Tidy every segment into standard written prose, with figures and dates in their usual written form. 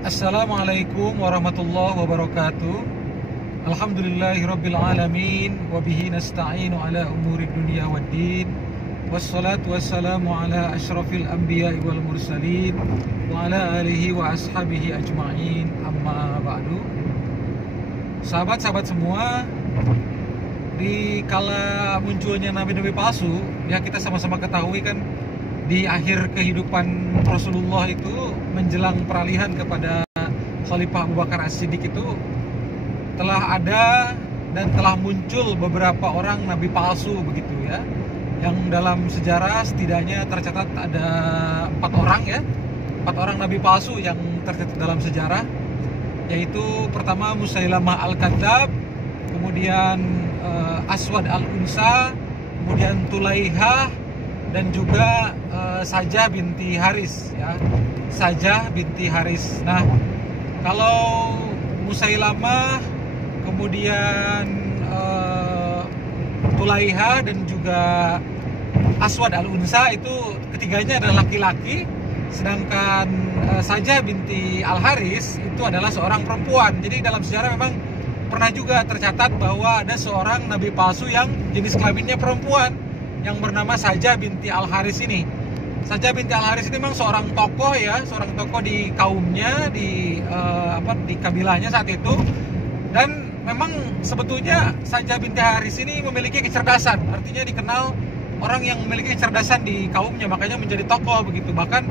Assalamualaikum warahmatullahi wabarakatuh. Alhamdulillahirabbil alamin wa bihi nasta'inu ala umurid dunya waddin. Wassalatu wassalamu ala asyrafil anbiya'i wal mursalin wa ala alihi wa ashabihi ajma'in. Amma ba'du. Sahabat-sahabat semua, di kala munculnya nabi-nabi palsu, ya kita sama-sama ketahui kan, di akhir kehidupan Rasulullah itu menjelang peralihan kepada Khalifah Abu Bakar As-Siddiq itu telah ada dan telah muncul beberapa orang nabi palsu begitu ya, yang dalam sejarah setidaknya tercatat ada 4 orang nabi palsu yang tercatat dalam sejarah, yaitu pertama Musailamah Al-Kadzab, kemudian Aswad Al-Unsa, kemudian Tulaihah, dan juga Sajah binti Haris ya. Sajah binti Haris. Nah, kalau Musailamah, kemudian Tulaihah dan juga Aswad Al-Unsa itu ketiganya adalah laki-laki, sedangkan Sajah binti Al-Haris itu adalah seorang perempuan. Jadi dalam sejarah memang pernah juga tercatat bahwa ada seorang nabi palsu yang jenis kelaminnya perempuan yang bernama Sajah binti Al-Haris ini. Sajah binti Al-Haris ini memang seorang tokoh ya, seorang tokoh di kaumnya, di kabilahnya saat itu. Dan memang sebetulnya Sajah binti Haris ini memiliki kecerdasan, artinya dikenal orang yang memiliki kecerdasan di kaumnya, makanya menjadi tokoh begitu. Bahkan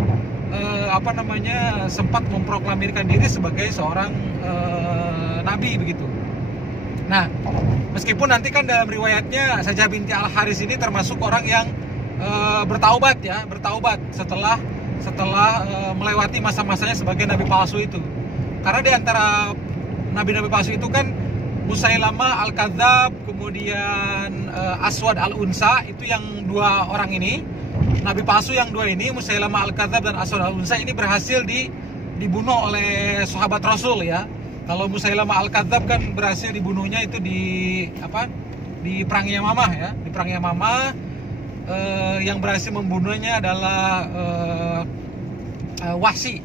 sempat memproklamirkan diri sebagai seorang nabi begitu. Nah, meskipun nanti kan dalam riwayatnya Sajah binti Al-Haris ini termasuk orang yang bertaubat setelah melewati masa-masanya sebagai nabi palsu itu. Karena di antara nabi-nabi palsu itu kan Musailamah Al-Kadzab, kemudian Aswad Al-Unsa, itu yang 2 orang ini, nabi palsu yang 2 ini, Musailamah Al-Kadzab dan Aswad Al-Unsa ini berhasil dibunuh oleh sahabat Rasul ya. Kalau Musailamah Al-Kadzab kan berhasil dibunuhnya itu di perang Yamamah ya, di perang Yamamah. Yang berhasil membunuhnya adalah Wahsy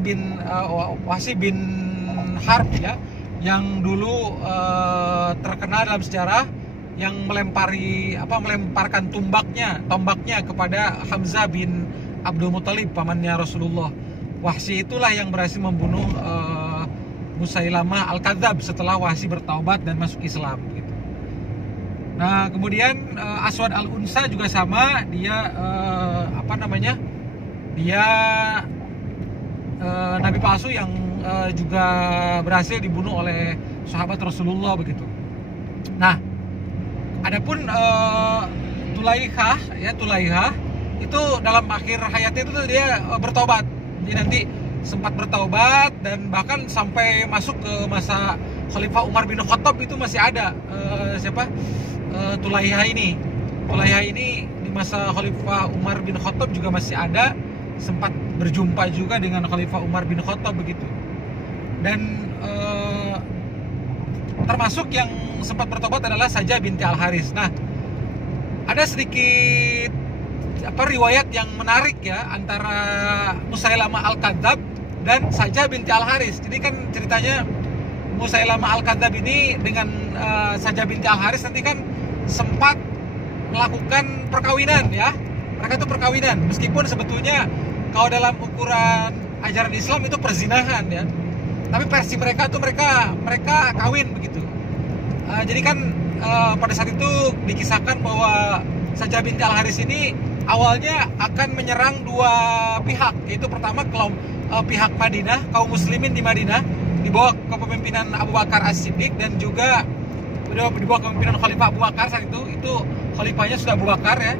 bin Harb ya, yang dulu terkenal dalam sejarah yang melemparkan tombaknya kepada Hamzah bin Abdul Muthalib, pamannya Rasulullah. Wahsy itulah yang berhasil membunuh Musailamah Al-Kadzab setelah Wahsy bertaubat dan masuk Islam gitu. Nah, kemudian Aswad Al-Unsa juga sama, dia nabi palsu yang juga berhasil dibunuh oleh sahabat Rasulullah begitu. Nah, adapun Tulaihah itu dalam akhir hayatnya itu dia bertobat. Jadi nanti sempat bertaubat dan bahkan sampai masuk ke masa Khalifah Umar bin Khattab itu masih ada Tulaihah ini di masa Khalifah Umar bin Khattab juga masih ada, sempat berjumpa juga dengan Khalifah Umar bin Khattab begitu. Dan termasuk yang sempat bertobat adalah Sajah binti Al-Haris. Nah, ada sedikit riwayat yang menarik ya antara Musailamah Al-Kadzab dan Sajah binti Al-Haris. Jadi kan ceritanya Musailamah Al-Kadzab ini dengan Sajah binti Al-Haris nanti kan sempat melakukan perkawinan ya. Mereka itu perkawinan, meskipun sebetulnya kalau dalam ukuran ajaran Islam itu perzinahan ya. Tapi versi mereka tuh mereka kawin begitu. Jadi kan pada saat itu dikisahkan bahwa Sajah binti Al-Haris ini awalnya akan menyerang 2 pihak, yaitu pertama pihak Madinah, kaum muslimin di Madinah di bawah kepemimpinan Abu Bakar As-Siddiq, dan juga di bawah kepemimpinan Khalifah Abu Bakar saat itu khalifahnya sudah Abu Bakar ya.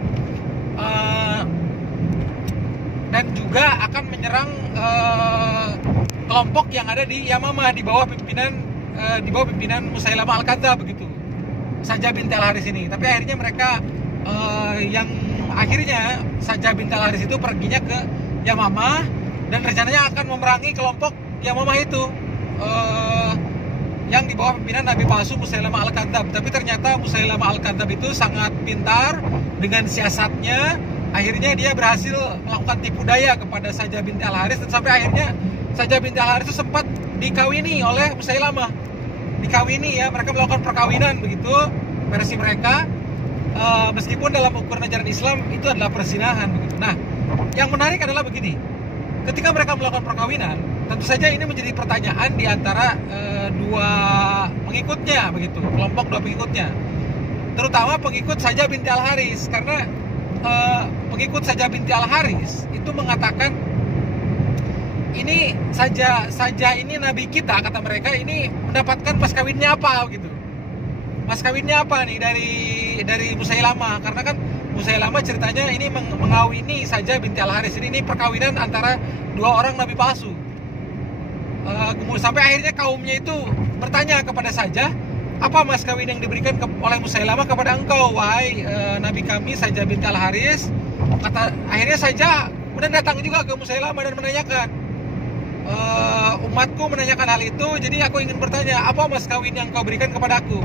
Dan juga akan menyerang kelompok yang ada di Yamamah di bawah pimpinan Musailamah Al-Kadzab begitu, Sajah binti Al-Haris ini. Tapi akhirnya Sajah binti Al-Haris itu perginya ke Yamamah dan rencananya akan memerangi kelompok Yamamah itu yang di bawah pimpinan nabi palsu Musailamah Al-Kadzab. Tapi ternyata Musailamah Al-Kadzab itu sangat pintar dengan siasatnya. Akhirnya dia berhasil melakukan tipu daya kepada Sajah binti Al-Haris, dan sampai akhirnya Sajah binti Al-Haris itu sempat dikawini oleh Musailamah. Dikawini ya, mereka melakukan perkawinan begitu, versi mereka. Meskipun dalam ukuran ajaran Islam itu adalah perzinahan begitu. Nah, yang menarik adalah begini. Ketika mereka melakukan perkawinan, tentu saja ini menjadi pertanyaan di antara dua pengikutnya begitu, kelompok dua pengikutnya. Terutama pengikut Sajah binti Al-Haris, karena pengikut Sajah binti Al-Haris itu mengatakan ini saja ini nabi kita, kata mereka, ini mendapatkan mas kawinnya apa gitu. Mas kawinnya apa nih dari Musailamah, karena kan Musailamah ceritanya ini mengawini Sajah binti Al-Haris. Ini perkawinan antara dua orang nabi palsu. Sampai akhirnya kaumnya itu bertanya kepada Sajah, apa mas kawin yang diberikan oleh Musailamah kepada engkau, wahai nabi kami Sajah binti Al-Haris? Akhirnya Sajah kemudian datang juga ke Musailamah dan menanyakan, umatku menanyakan hal itu, jadi aku ingin bertanya, apa mas kawin yang kau berikan kepadaku?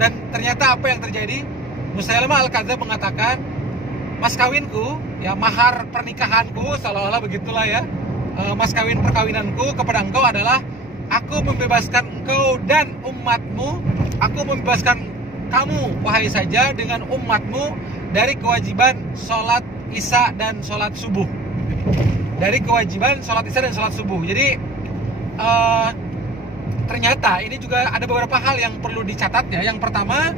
Dan ternyata apa yang terjadi? Musailamah Al-Kadzdzab mengatakan, mas kawinku, ya mahar pernikahanku, seolah-olah begitulah ya, mas kawin perkawinanku kepada engkau adalah aku membebaskan engkau dan umatmu, aku membebaskan kamu, wahai Sajah, dengan umatmu dari kewajiban sholat isya dan sholat subuh. Dari kewajiban sholat isya dan sholat subuh. Jadi ternyata ini juga ada beberapa hal yang perlu dicatat ya. Yang pertama,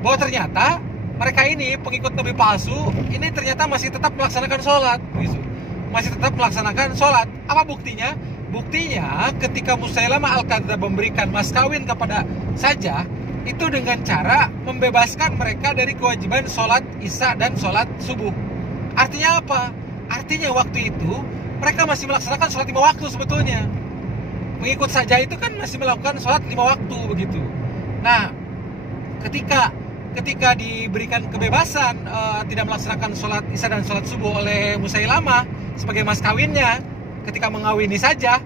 bahwa ternyata mereka ini pengikut nabi palsu ini ternyata masih tetap melaksanakan sholat gitu. Masih tetap melaksanakan sholat. Apa buktinya? Buktinya ketika Musailamah Al-Kadzdzab memberikan mas kawin kepada Sajah, itu dengan cara membebaskan mereka dari kewajiban sholat isya dan sholat subuh. Artinya apa? Artinya waktu itu mereka masih melaksanakan sholat 5 waktu sebetulnya. Pengikut Sajah itu kan masih melakukan sholat 5 waktu begitu. Nah, ketika diberikan kebebasan tidak melaksanakan sholat isya dan sholat subuh oleh Musailamah sebagai mas kawinnya, ketika mengawini Sajah,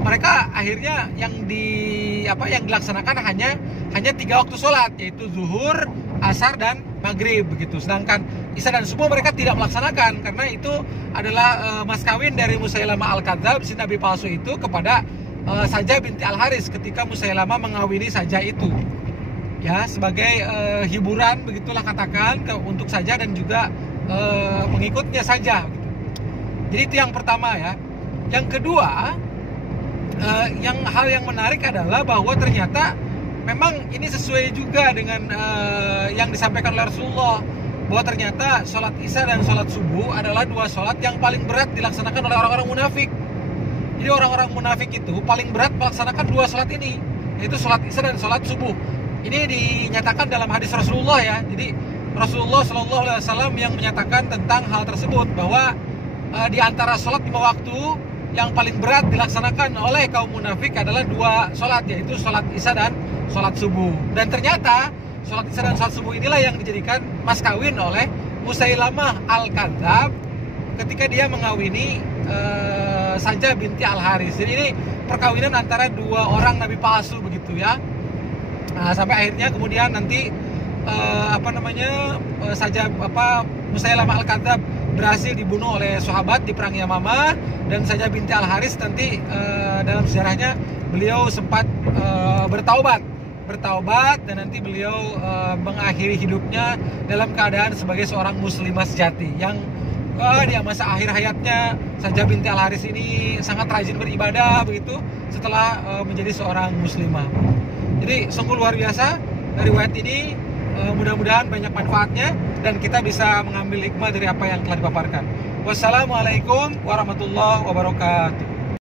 mereka akhirnya yang dilaksanakan hanya 3 waktu sholat, yaitu zuhur, asar, dan maghrib begitu. Sedangkan isya dan subuh mereka tidak melaksanakan karena itu adalah mas kawin dari Musailamah Al-Kadzdzab, si nabi palsu itu, kepada Sajah binti Al-Haris ketika Musailamah mengawini Sajah itu. Ya, sebagai hiburan begitulah katakan untuk Sajah dan juga pengikutnya Sajah gitu. Jadi itu yang pertama ya. Yang kedua, hal yang menarik adalah bahwa ternyata memang ini sesuai juga dengan yang disampaikan oleh Rasulullah, bahwa ternyata sholat isya dan sholat subuh adalah 2 sholat yang paling berat dilaksanakan oleh orang-orang munafik. Jadi orang-orang munafik itu paling berat melaksanakan 2 sholat ini, yaitu sholat isya dan sholat subuh. Ini dinyatakan dalam hadis Rasulullah ya. Jadi Rasulullah SAW yang menyatakan tentang hal tersebut, bahwa di antara sholat 5 waktu yang paling berat dilaksanakan oleh kaum munafik adalah 2 sholat, yaitu sholat isya dan sholat subuh. Dan ternyata sholat isya dan sholat subuh inilah yang dijadikan mas kawin oleh Musailamah Al-Kadzdzab ketika dia mengawini Sajah binti Al-Haris. Jadi ini perkawinan antara 2 orang nabi palsu begitu ya. Nah, sampai akhirnya kemudian nanti Musailamah Al-Kadzdzab berhasil dibunuh oleh sahabat di perang Yamamah, dan Sajah binti Al-Haris nanti dalam sejarahnya beliau sempat bertaubat dan nanti beliau mengakhiri hidupnya dalam keadaan sebagai seorang muslimah sejati yang di masa akhir hayatnya Sajah binti Al-Haris ini sangat rajin beribadah begitu setelah menjadi seorang muslimah. Jadi sungguh luar biasa riwayat ini. Mudah-mudahan banyak manfaatnya dan kita bisa mengambil hikmah dari apa yang telah dipaparkan. Wassalamualaikum warahmatullahi wabarakatuh.